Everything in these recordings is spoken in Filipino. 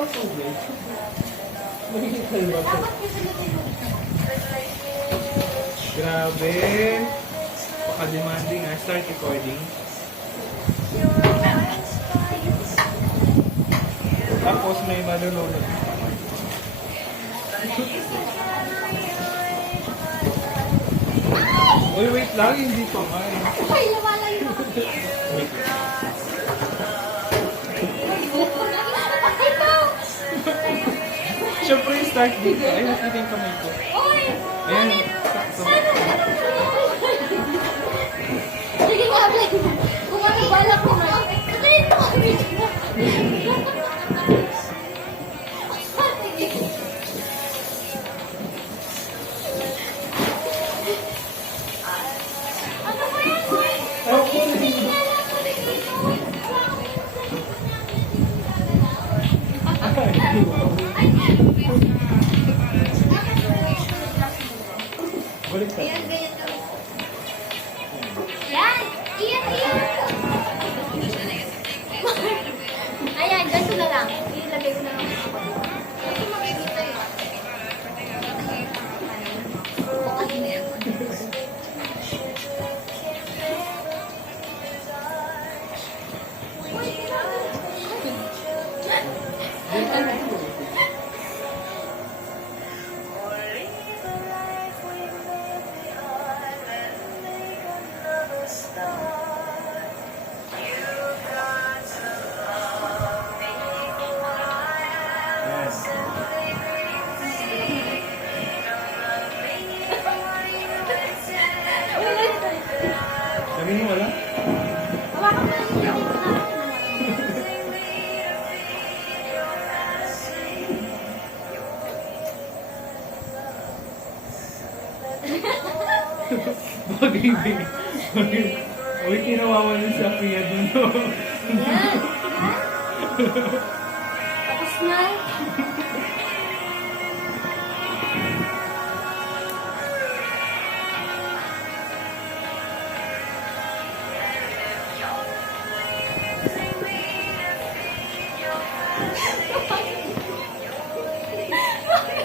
pa tubig. Mahihikal ba ito? Grabe. Paka-demanding ha. Start recording. Tapos may malulunod. Uy, wait lang. Hindi pa nga eh. Ay, nawala yung Wait. Siyempre, start dito. Ay, nakita yung kamay ko. Uy! Ayan. Sakto. Sige nga, Blake. Kung ano bala ko na. Blake, ano ba yan, Boy? Balik ka. Ayan, ganyan kami. Yan! Iyan, iyan! Ayan, ganito na lang. Ilagay ko na lang. Kasi makikita yun. Sabihin mo lang. Hawakan mo lang yung Bagay, bagay. Uy, kinawawa niyo si Apia dun. Yan. Tapos na.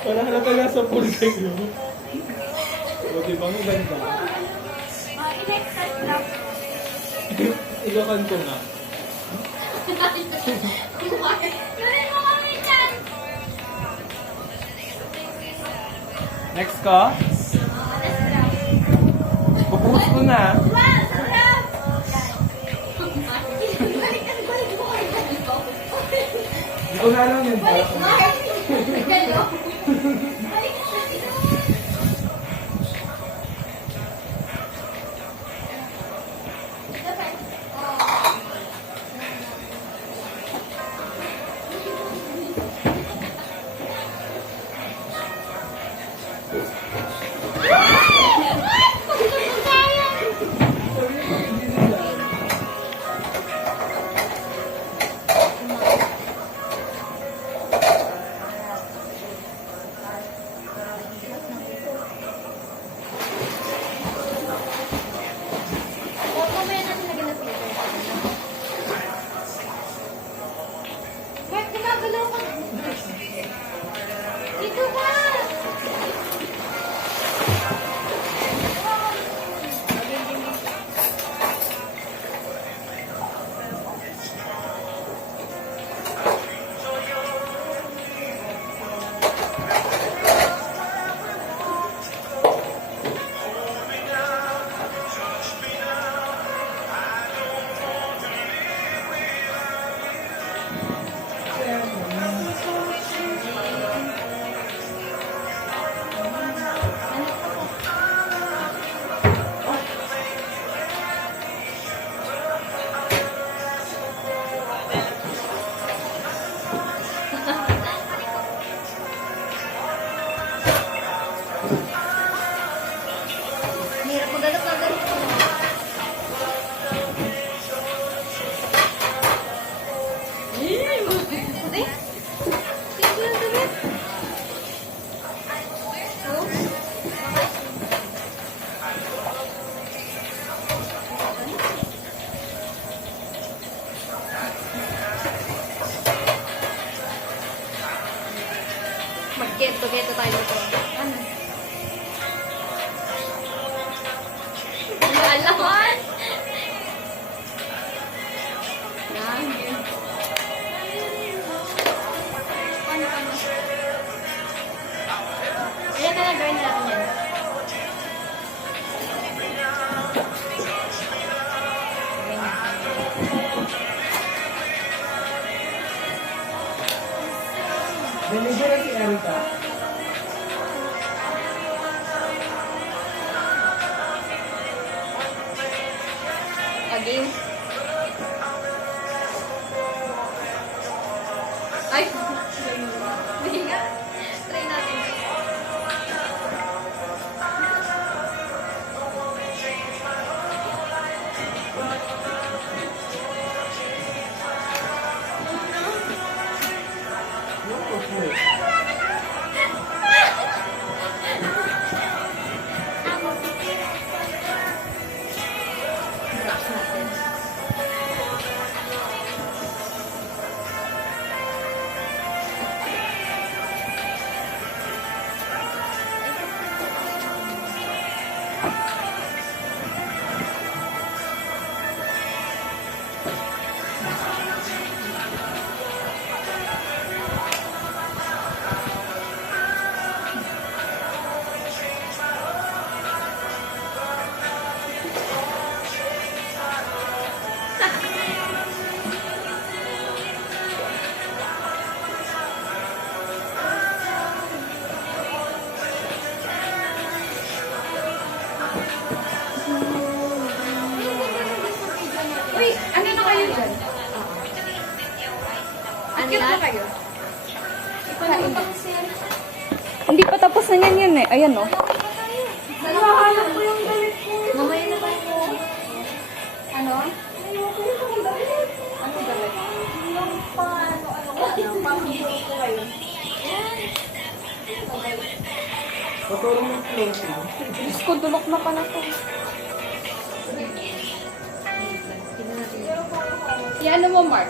Wala na talaga sa pool kayo. O, di ba? Ang ganda. In-express lang. Ilokan ko nga. Nurin mo kami dyan. Next ko. Pupost ko na. Hindi ko na alam yun. Dito ka! Gento tayo dito. Ano? Alaman! Yan. Ano? Ayan na lang, gawin na natin yan. Manager na si Erika. Again. Ay! Hindi nga. Try natin. Drops natin. Uy, ano na kayo dyan? Akit na kayo? Ipanain na. Hindi pa tapos na yan eh. Ayan oh. Nakahanap ko yung damit ko. Mamaya na kayo. Ano? Ano damit? Yung paano, pang-hero ko kayo. Patulong ng closing. Diyos ko, dulok na pala to. Iano mo, Mark?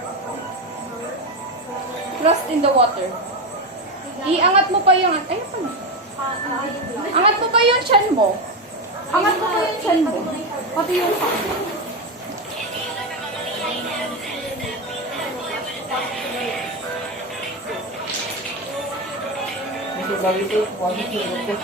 Trust in the water. Iangat mo pa yung... Ay, pa na. Angat mo pa yung chan mo. Angat mo pa yung chan mo. Pati yung paa. Ito sabi ko, quality ko.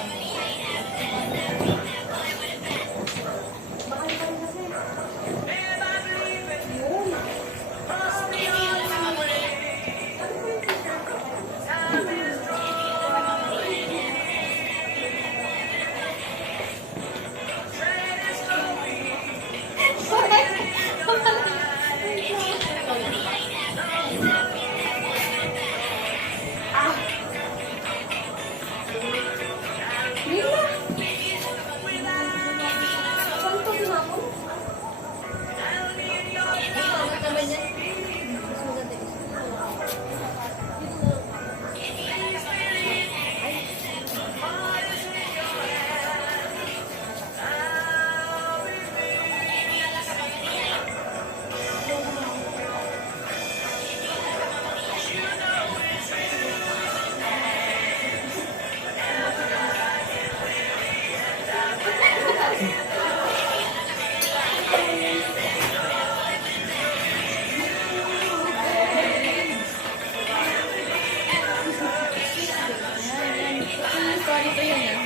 Sorry ko yun ah.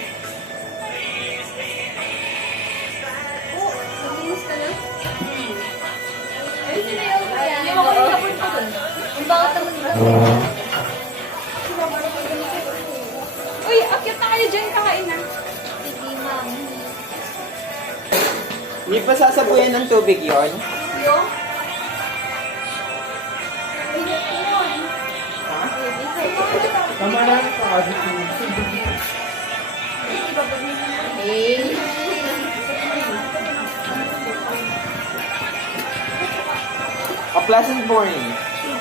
Oh, naglinis ka na? Ayun, sinayaw ko yan. Hindi mo ko rin sabon pa dun. Ang bangat naman nila. Uy, akyat na kayo dyan. Kakain na. Sige, ma'am. Hindi pa sasabuyan ng tubig yon. Yo? Tama na ito. Hey. A pleasant morning,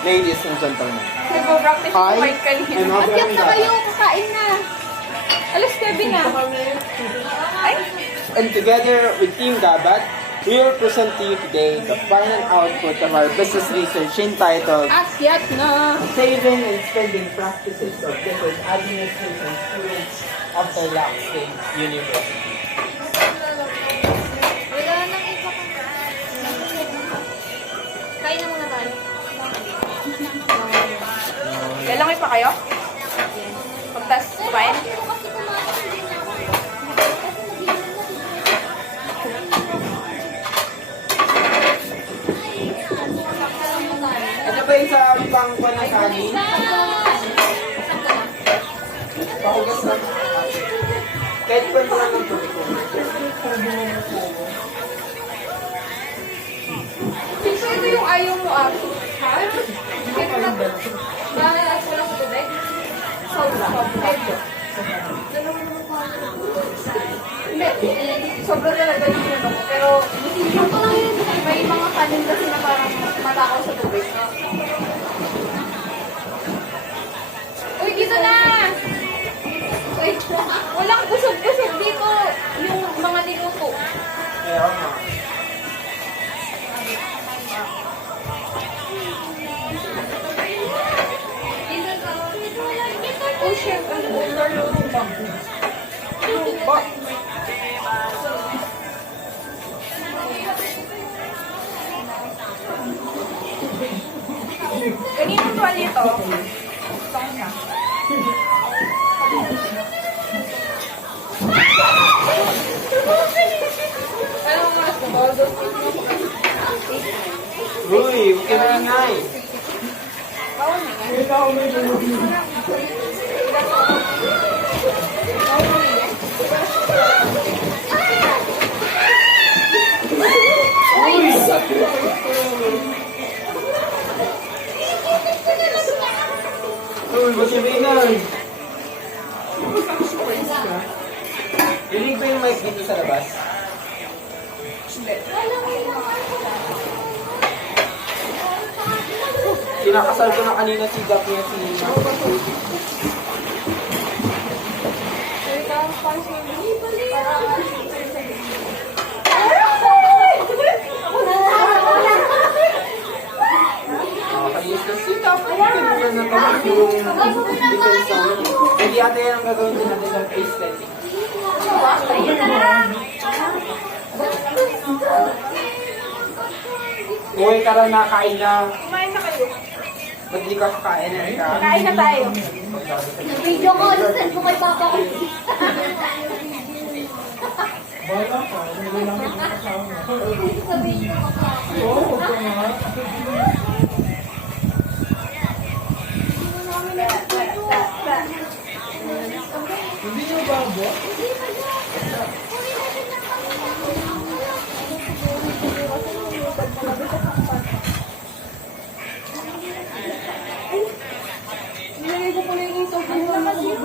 ladies and gentlemen. Nagpo-practice Hi. yung mic kanina. I'm not Akyat wearing na that. kayo. Kakain na. Alas 9 na. Ay, And together with Team Gabat, We will present to you today the final output of our business research entitled Akyat na! Saving and Spending Practices of Different Administration Students after Locke State University. Wala nang iba pa. Kain na muna tayo. Lalangoy pa kayo? Pagtas kumain? Kasi kumain din ako. Ano ba yung sa pangkuha na kanin? Pahugas na. Kahit kwento lang ng tubig ko. So, ito yung ayaw mo ah. Ha? Ito na. Bahala ko lang sa tubig. Sobra. Hindi. Sobra talaga yung ano ko. Pero, may mga kanin kasi na parang matakaw sa tubig. Uy, dito na! Uy, walang busog-busog dito. Yung mga niluto. Kaya nga. Oh, shit. Ang overload ba? Ba? Kanino ba dito? Saan na? Anong oras na ba? Uy, huwag ka maingay. Bawal na yan. Ikaw may lumabas. Uy, ba't siya maingay? Rinig ba yung mic dito sa labas? Kinakasal ko na kanina si Jack niya si... Nakakayos na si Jack. Kaya na tapos yung defense namin. Hindi ata yan ang gagawin din natin ng aesthetic. Uy, tara na, kain na. Kumain na kayo. Ba't di ka kakain, Erika? Kain na tayo. Video call, send mo kay Papa ko. Bala ka, may lang yung kasama. Sabihin ko Papa. Oo, huwag ka nga. Hindi nyo babo? Nilagay ko pala yung iso. Ano naman yun?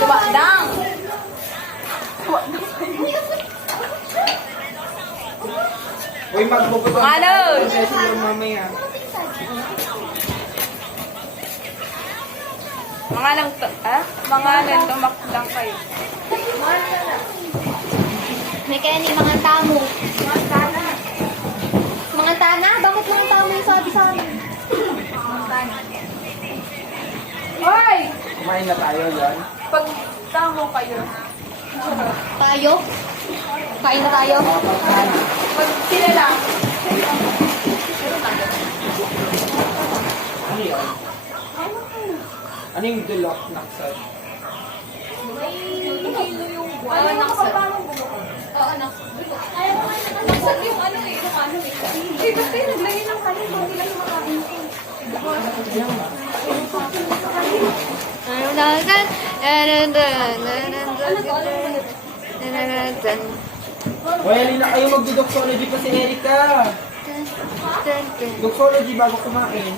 Tumakdang! Uy, magpupunta. Ano? Session yung mamaya. Mga nang, Mga nang tumakdang kayo. May kaya ni mga tamo. Mga tana? Bakit mga tamo yung sabi sa amin? Hoy! Kumain na tayo, yan. Pag tamo kayo. Tayo? Kain na tayo? Pag sila lang. Ano yun? Ano yung dulok naksad? Ano yung paano Oo, anak. Nasag yung ano eh, yung ano eh. Eh, basta yung naglagay ng kanin, hindi lang makain ko. Hoy, alin na kayo magdi-doxology pa si Erika. Doxology bago kumain.